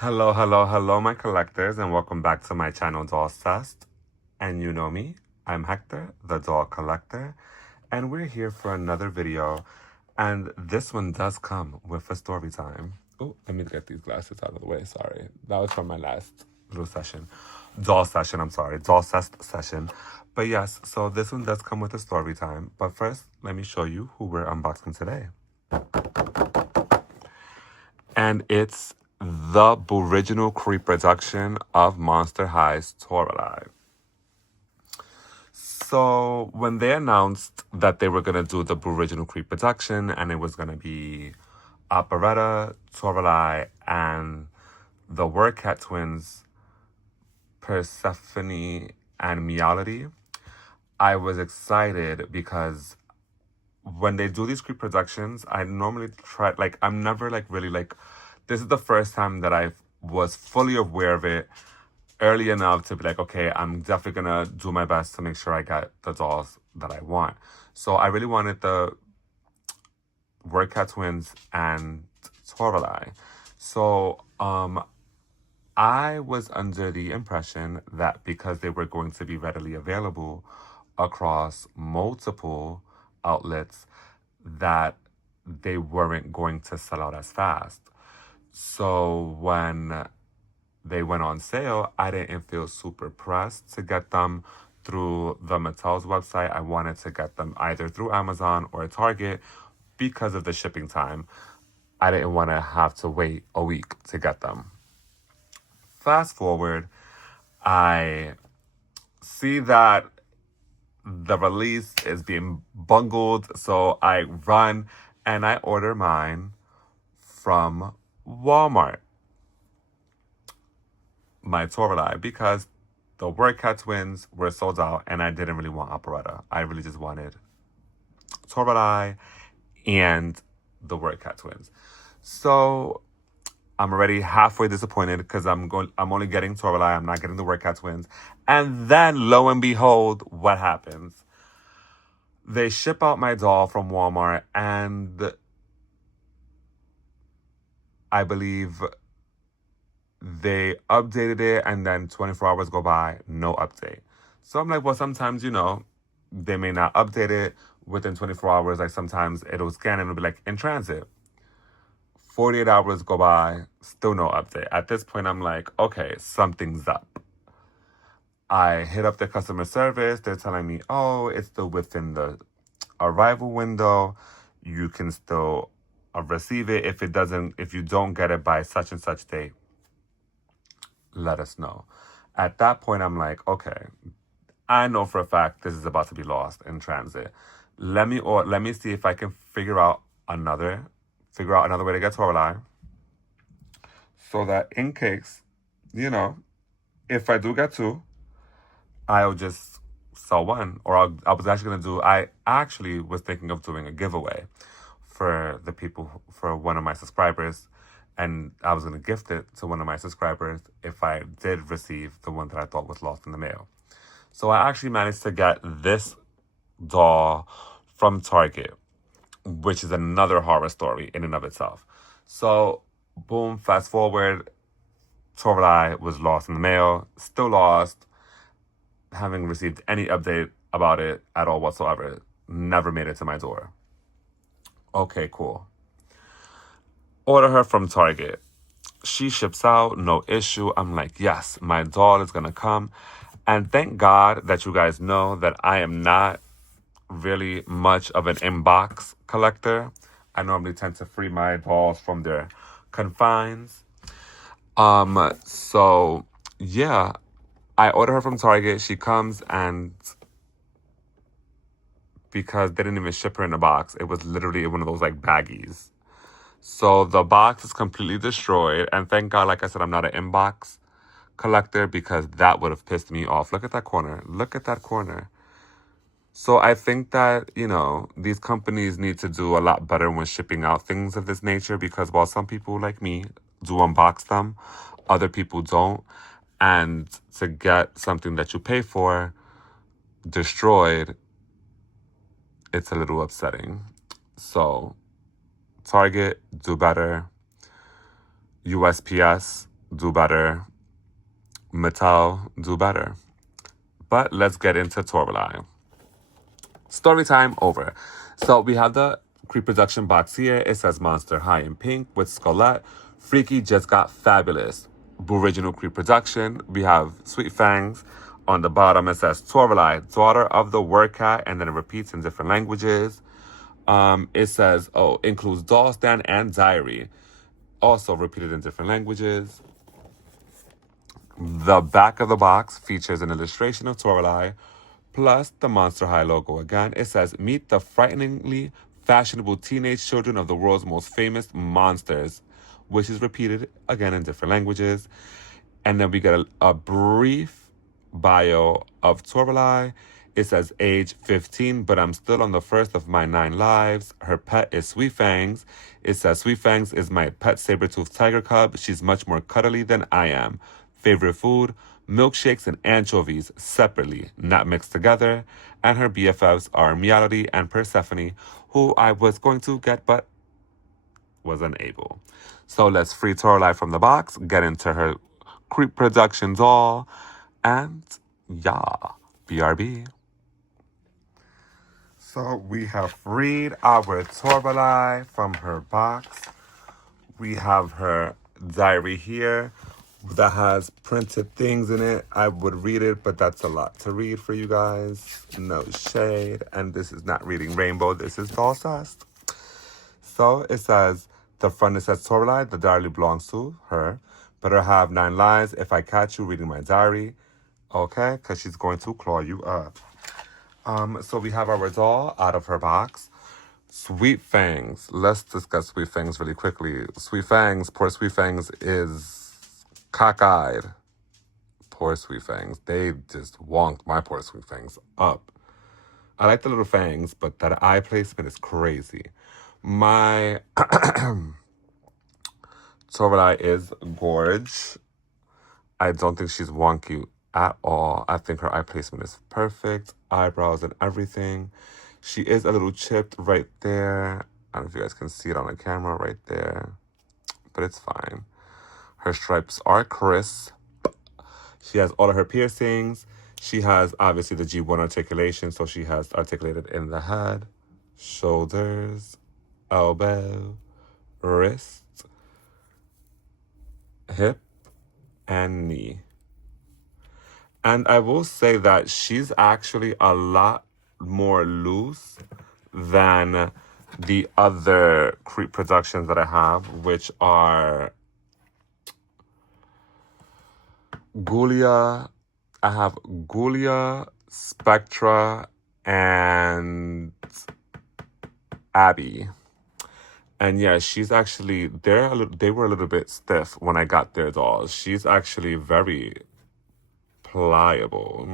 Hello, hello, hello, my collectors, and welcome back to my channel, Doll Cest. And you know me, I'm Hector, the doll collector, and we're here for another video. And this one does come with a story time. Oh, let me get these glasses out of the way. Sorry, that was from my last little session, doll session. I'm sorry, doll cest session. But yes, so this one does come with a story time. But first, let me show you who we're unboxing today. And it's the Booriginal Creeproduction of Monster High's Toralei. So when they announced that they were going to do the Booriginal Creeproduction and it was going to be Operetta, Toralei, and the Wordcat twins, Persephone and Meowlity, I was excited because when they do these productions, I normally try, I'm never really this is the first time that I was fully aware of it early enough to be like, okay, I'm definitely gonna do my best to make sure I get the dolls that I want. So I really wanted the Wordcat twins and Toralei. So I was under the impression that because they were going to be readily available across multiple outlets, that they weren't going to sell out as fast. So when they went on sale, I didn't feel super pressed to get them through the Mattel's website. I wanted to get them either through Amazon or Target because of the shipping time. I didn't want to have to wait a week to get them. Fast forward, I see that the release is being bungled, so I run and I order mine from Walmart, my Toralei, because the Wordcat twins were sold out and I didn't really want Operetta. I really just wanted Toralei and the Wordcat twins. So I'm already halfway disappointed because I'm only getting Toralei. I'm not getting the Wordcat twins. And then lo and behold, what happens? They ship out my doll from Walmart and I believe they updated it and then 24 hours go by, no update. So I'm like, well, sometimes, they may not update it within 24 hours. Like sometimes it'll scan and it'll be like in transit. 48 hours go by, still no update. At this point, I'm like, okay, something's up. I hit up the customer service. They're telling me, oh, it's still within the arrival window. You can still receive it. If you don't get it by such and such date, let us know. At that point, I'm like, okay, I know for a fact this is about to be lost in transit. Let me see if I can figure out another way to get Toralei, so that in case, if I do get two, I'll just sell one. Or I actually was thinking of doing a giveaway for the people, for one of my subscribers, and I was going to gift it to one of my subscribers if I did receive the one that I thought was lost in the mail. So I actually managed to get this doll from Target, which is another horror story in and of itself. So, boom, fast forward, Toralei was lost in the mail, still lost, haven't received any update about it at all whatsoever. Never made it to my door. Okay, cool. Order her from Target. She ships out, no issue. I'm like, yes, my doll is gonna come. And thank God that you guys know that I am not really much of an inbox collector. I normally tend to free my dolls from their confines. So yeah, I order her from Target. She comes, and because they didn't even ship her in a box, it was literally one of those like baggies. So the box is completely destroyed. And thank God, like I said, I'm not an inbox collector because that would have pissed me off. Look at that corner. Look at that corner. So I think that, these companies need to do a lot better when shipping out things of this nature, because while some people like me do unbox them, other people don't. And to get something that you pay for destroyed, it's a little upsetting. So Target, do better. USPS, do better. Mattel, do better. But let's get into Toralei. Story time over. So we have the Creeproduction box here. It says Monster High in pink with Scolette. Freaky just got fabulous. Booriginal Creeproduction. We have Sweet Fangs. On the bottom it says Toralei, daughter of the word cat, and then it repeats in different languages. It says, includes doll stand and diary. Also repeated in different languages. The back of the box features an illustration of Toralei, plus the Monster High logo again. It says, meet the frighteningly fashionable teenage children of the world's most famous monsters, which is repeated again in different languages. And then we get a brief bio of Toralei. It says age 15, but I'm still on the first of my 9 lives. Her pet is Sweet Fangs. It says Sweet Fangs is my pet saber-toothed tiger cub. She's much more cuddly than I am. Favorite food, milkshakes and anchovies separately, not mixed together. And her BFFs are Meowity and Persephone, who I was going to get but was unable. So let's free Toralei from the box, get into her Creeproduction doll, and yeah, BRB. So we have freed our Toralei from her box. We have her diary here that has printed things in it. I would read it, but that's a lot to read for you guys. No shade. And this is not reading Rainbow. This is Doll Cessed. So it says, the front it says Toralei, the diary belongs to her. Better have 9 lives if I catch you reading my diary. Okay, because she's going to claw you up. So we have our doll out of her box. Sweet Fangs. Let's discuss Sweet Fangs really quickly. Sweet Fangs, poor Sweet Fangs is cockeyed. Poor Sweet Fangs. They just wonked my poor Sweet Fangs up. I like the little fangs, but that eye placement is crazy. My Toralei is gorge. I don't think she's wonky at all. I think her eye placement is perfect. Eyebrows and everything. She is a little chipped right there. I don't know if you guys can see it on the camera right there. But it's fine. Her stripes are crisp. She has all of her piercings. She has, obviously, the G1 articulation. So she has articulated in the head, shoulders, elbow, wrist, hip, and knee. And I will say that she's actually a lot more loose than the other Creeproductions that I have, which are Gulia. I have Gulia, Spectra, and Abby. And yeah, she's actually, they were a little bit stiff when I got their dolls. She's actually very pliable.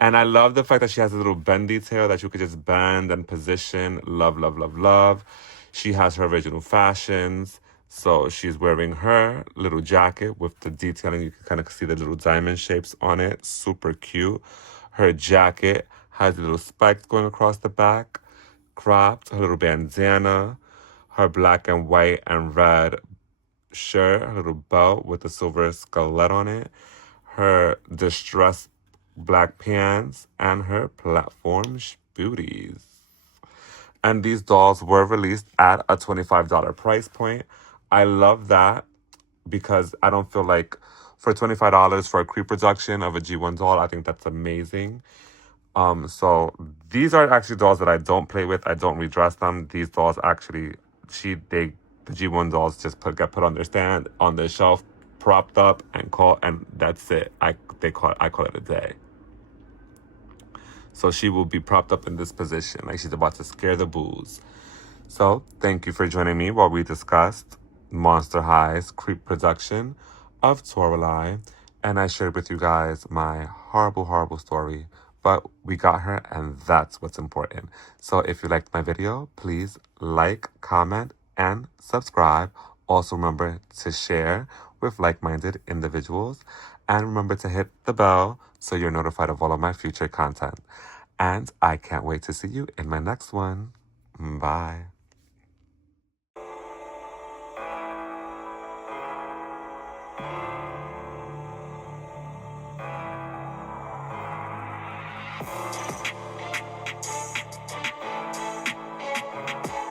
And I love the fact that she has a little bendy tail that you could just bend and position. Love, love, love, love. She has her original fashions. So she's wearing her little jacket with the detailing. You can kind of see the little diamond shapes on it. Super cute. Her jacket has little spikes going across the back. Cropped. Her little bandana. Her black and white and red shirt, her little belt with the silver skullet on it, her distressed black pants, and her platform booties. And these dolls were released at a $25 price point. I love that because I don't feel like for $25 for a Creeproduction of a G1 doll, I think that's amazing. So these are actually dolls that I don't play with. I don't redress them. These dolls actually, the G1 dolls just get put on their stand, on their shelf, propped up, and that's it. I call it a day. So she will be propped up in this position, like she's about to scare the booze. So thank you for joining me while we discussed Monster High's Creeproduction of Toralei, and I shared with you guys my horrible, horrible story. But we got her, and that's what's important. So if you liked my video, please like, comment, and subscribe. Also remember to share with like-minded individuals. And remember to hit the bell so you're notified of all of my future content. And I can't wait to see you in my next one. Bye.